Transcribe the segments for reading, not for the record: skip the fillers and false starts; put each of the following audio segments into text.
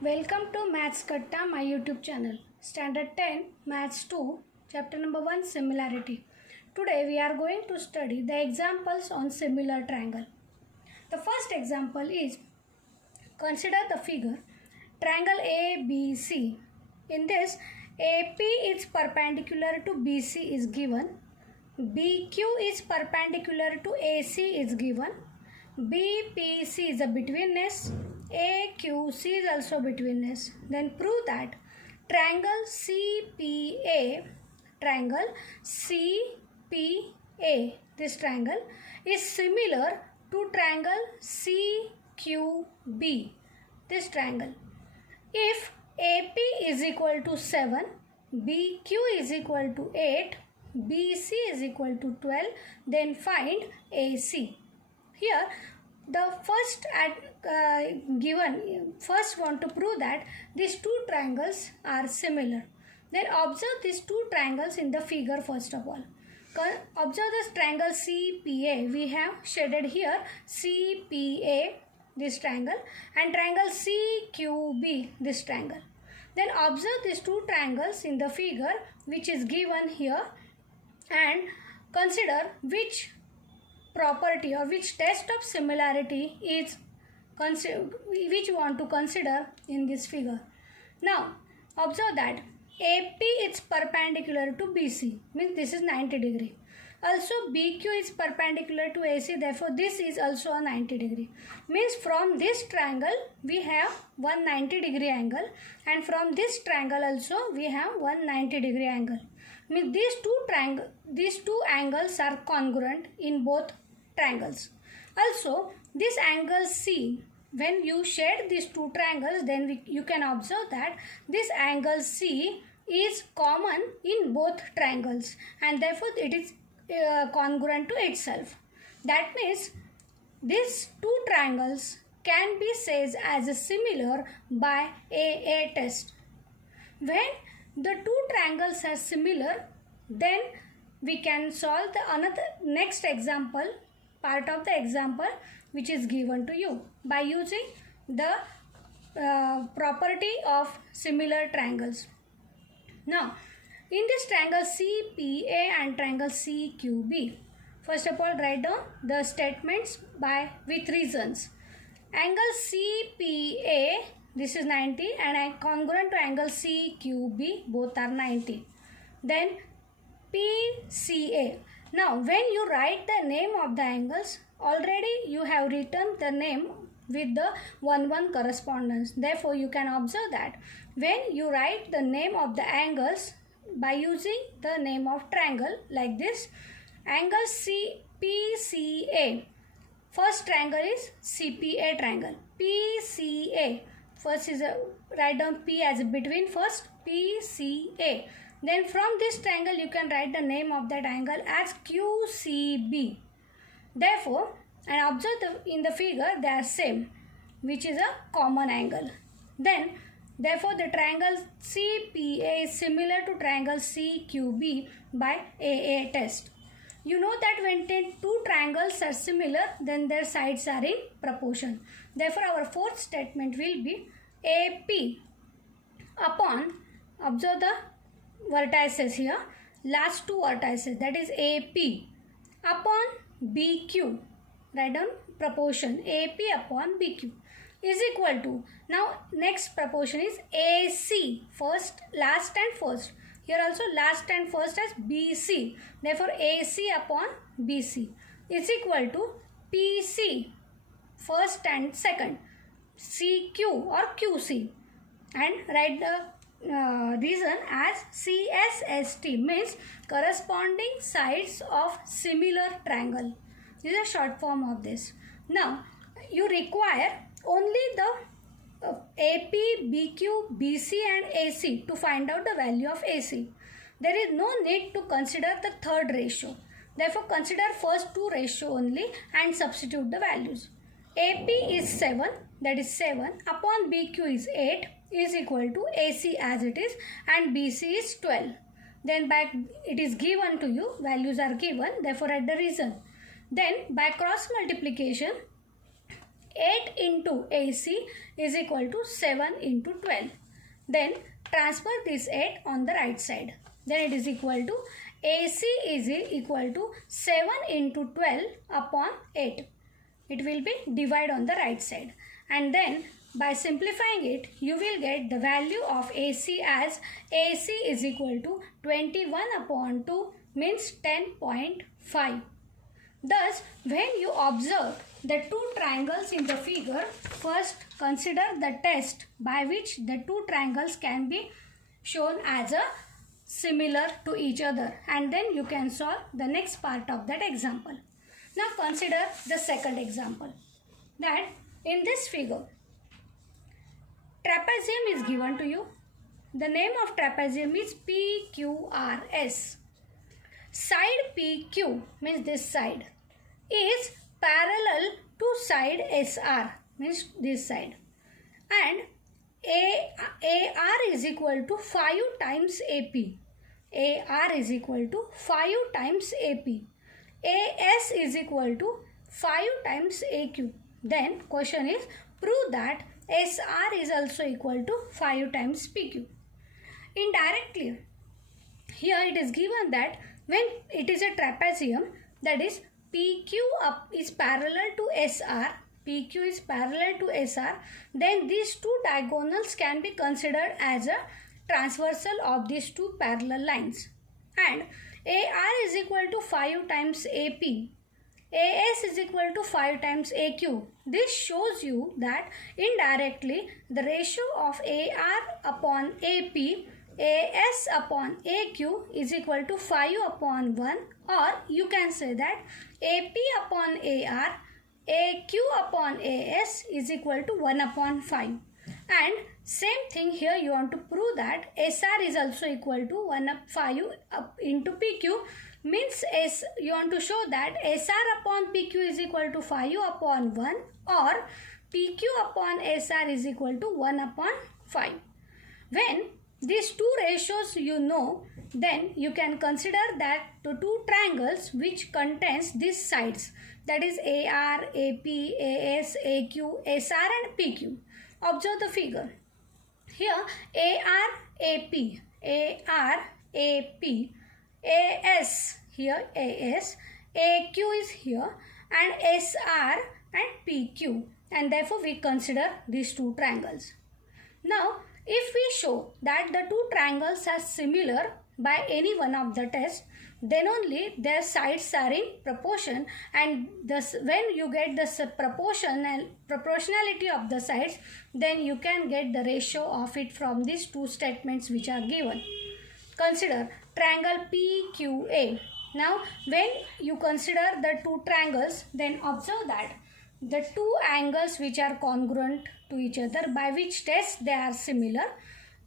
Welcome to Maths Katta, my YouTube channel. Standard 10, Maths 2, Chapter number 1, Similarity. Today we are going to study the examples on similar triangle. The first example is, consider the figure triangle ABC. In this, AP is perpendicular to BC is given, BQ is perpendicular to AC is given, BPC is a betweenness, AQC is also betweenness. Then prove that triangle CPA, this triangle is similar to triangle CQB, this triangle. If AP is equal to 7, BQ is equal to 8, BC is equal to 12, then find AC. Here the first want to prove that these two triangles are similar. Then observe these two triangles in the figure first of all. Observe this triangle CPA. We have shaded here CPA, this triangle, and triangle CQB, this triangle. Then observe these two triangles in the figure which is given here and consider which property or which test of similarity is which you want to consider in this figure. Now observe that AP is perpendicular to BC, means this is 90 degree. Also BQ is perpendicular to AC, therefore this is also a 90 degree. Means from this triangle we have 190 degree angle, and from this triangle also we have 190 degree angle. Means these two angles are congruent in both triangles. Also this angle C, when you shade these two triangles, then you can observe that this angle C is common in both triangles, and therefore it is congruent to itself. That means these two triangles can be said as similar by AA test. When the two triangles are similar, then we can solve the next example, part of the example which is given to you by using the property of similar triangles. Now in this triangle CPA and triangle CQB, first of all write down the statements with reasons. Angle CPA, this is 90, and congruent to angle CQB, both are 90. Then PCA. Now when you write the name of the angles, already you have written the name with the 1-1 correspondence. Therefore you can observe that when you write the name of the angles by using the name of triangle like this, angle PCA, first triangle is CPA triangle. PCA, first is write down P as between first, PCA. Then from this triangle you can write the name of that angle as QCB. Therefore, and observe in the figure they are same, which is a common angle. Then therefore the triangle CPA is similar to triangle CQB by AA test. You know that when two triangles are similar, then their sides are in proportion. Therefore our fourth statement will be AP upon, observe the vertices here, last two vertices, that is AP upon BQ, write down proportion AP upon BQ is equal to, now next proportion is AC, first, last and first. Here also last and first as BC, therefore AC upon BC is equal to PC, first and second, CQ or QC, and write the reason as CSST, means corresponding sides of similar triangle. This is a short form of this. Now you require only the AP, BQ, BC and AC to find out the value of AC. There is no need to consider the third ratio. Therefore consider first two ratio only and substitute the values. AP is 7, that is 7 upon BQ is 8 is equal to AC as it is, and BC is 12. Then back it is given to you, values are given, therefore at the reason. Then by cross multiplication 8 into AC is equal to 7 into 12. Then transfer this 8 on the right side. Then it is equal to AC is equal to 7 into 12 upon 8. It will be divided on the right side. And then by simplifying it, you will get the value of AC as AC is equal to 21 upon 2 means 10.5. Thus, when you observe the two triangles in the figure, first consider the test by which the two triangles can be shown as a similar to each other, and then you can solve the next part of that example. Now consider the second example, that in this figure trapezium is given to you. The name of trapezium is PQRS. Side PQ means this side is parallel to side SR means this side, and AR is equal to 5 times AP. AR is equal to 5 times AP. AS is equal to 5 times AQ. Then question is, prove that SR is also equal to 5 times PQ. Indirectly, here it is given that when it is a trapezium, that is PQ is parallel to SR, PQ is parallel to SR, then these two diagonals can be considered as a transversal of these two parallel lines. And AR is equal to 5 times AP. AS is equal to 5 times AQ. This shows you that indirectly the ratio of AR upon AP, AS upon AQ is equal to 5 upon 1, or you can say that AP upon AR, AQ upon AS is equal to 1 upon 5. And same thing here, you want to prove that SR is also equal to 1 up 5 up into PQ, means you want to show that SR upon PQ is equal to 5 upon 1, or PQ upon SR is equal to 1 upon 5. When these two ratios you know, then you can consider that the two triangles which contains these sides, that is AR, AP, AS, AQ, SR and PQ. Observe the figure. Here AR, AP, AR, AP, AS, here AS, AQ is here, and SR and PQ, and therefore we consider these two triangles. Now if we show that the two triangles are similar by any one of the tests, then only their sides are in proportion, and thus when you get the proportionality of the sides, then you can get the ratio of it from these two statements which are given. Consider triangle PQA. Now when you consider the two triangles, then observe that the two angles which are congruent to each other, by which test they are similar,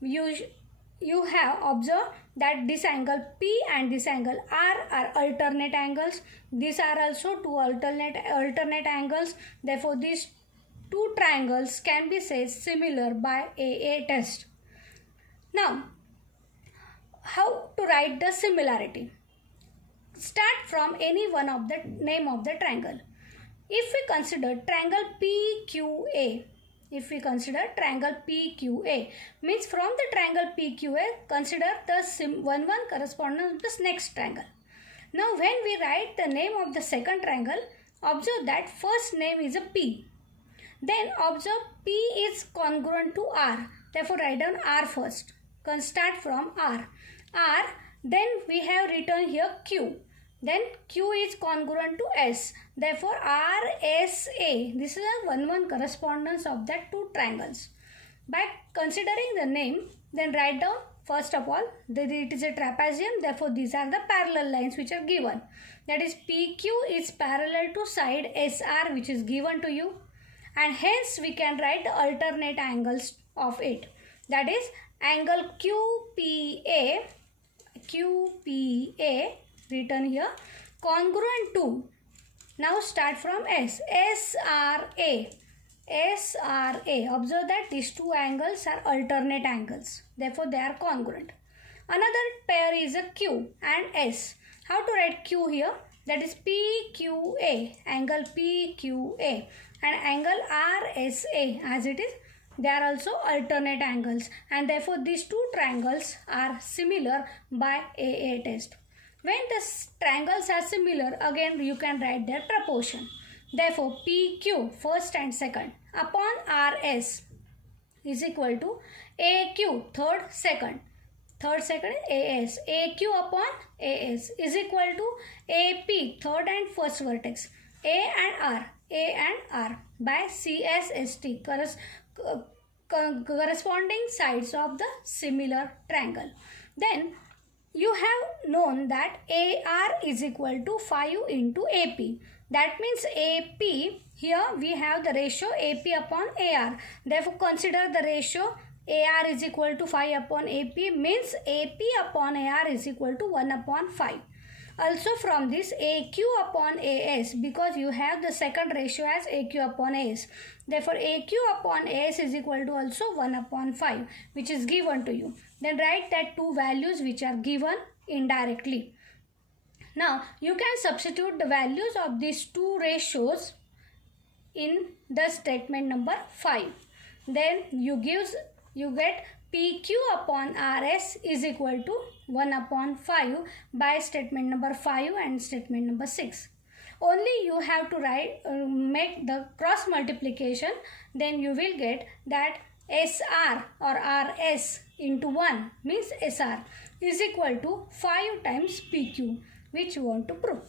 you have observed that this angle P and this angle R are alternate angles. These are also two alternate angles. Therefore, these two triangles can be said similar by AA test. Now, how to write the similarity? Start from any one of the name of the triangle. If we consider triangle PQA, means from the triangle PQA, consider the one corresponding to this next triangle. Now when we write the name of the second triangle, observe that first name is a P. Then observe P is congruent to R. Therefore write down R first. Start from R. Then we have written here Q. Then Q is congruent to S. Therefore RSA. This is a 1-1 correspondence of that two triangles. By considering the name, then write down first of all that it is a trapezium. Therefore these are the parallel lines which are given. That is PQ is parallel to side SR which is given to you, and hence we can write the alternate angles of it. That is angle QPA written here congruent to, now start from S, SRA. Observe that these two angles are alternate angles, therefore they are congruent. Another pair is a Q and S. How to write Q here? That is PQA, angle PQA, and angle RSA as it is, they are also alternate angles, and therefore these two triangles are similar by AA test. When the triangles are similar, again you can write their proportion. Therefore PQ first and second upon RS is equal to AQ third second AS. AQ upon AS is equal to AP third and first vertex. A and R by CSST corresponding sides of the similar triangle. Then you have known that AR is equal to 5 into AP. That means AP, here we have the ratio AP upon AR. Therefore consider the ratio AR is equal to 5 upon AP, means AP upon AR is equal to 1 upon 5. Also from this AQ upon AS, because you have the second ratio as AQ upon AS. Therefore AQ upon AS is equal to also 1 upon 5, which is given to you. Then write that two values which are given indirectly. Now you can substitute the values of these two ratios in the statement number 5. Then you get PQ upon RS is equal to 1 upon 5 by statement number 5 and statement number 6. Only you have to make the cross multiplication, then you will get that SR or RS into 1 means SR is equal to 5 times PQ, which you want to prove.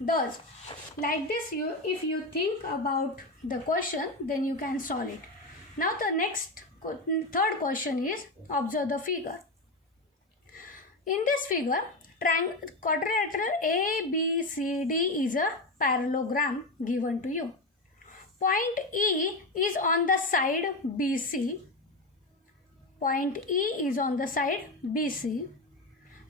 Thus, like this, if you think about the question, then you can solve it. Now the third question is, observe the figure. In this figure, quadrilateral ABCD is a parallelogram given to you. Point E is on the side BC. Point E is on the side BC.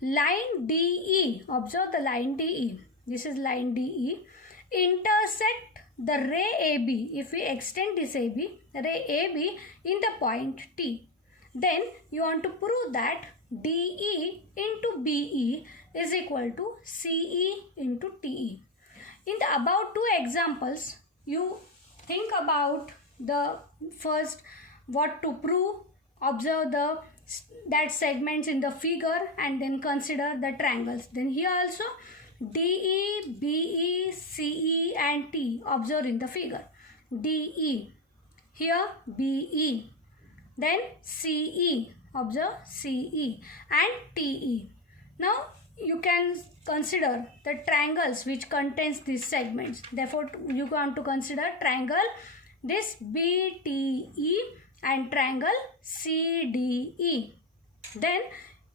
Line DE, observe the line DE. This is line DE. Intersect the ray AB. If we extend this AB, ray AB in the point T. Then you want to prove that DE into BE is equal to CE into TE. In the above two examples, you think about the first what to prove, observe that segments in the figure, and then consider the triangles. Then here also DE, BE, CE and T, observe in the figure. DE, here BE, then CE, observe CE and TE. Now you can consider the triangles which contains these segments. Therefore you want to consider triangle this BTE and triangle CDE. Then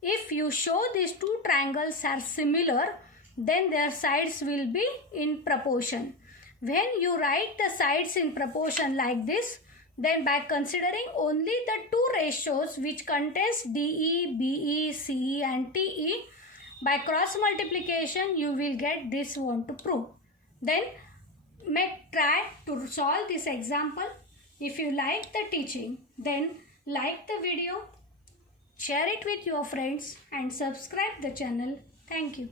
if you show these two triangles are similar, then their sides will be in proportion. When you write the sides in proportion like this, then by considering only the two ratios which contains DE, BE, CE and TE, by cross multiplication you will get this one to prove. Then try to solve this example. If you like the teaching, then like the video, share it with your friends and subscribe the channel. Thank you.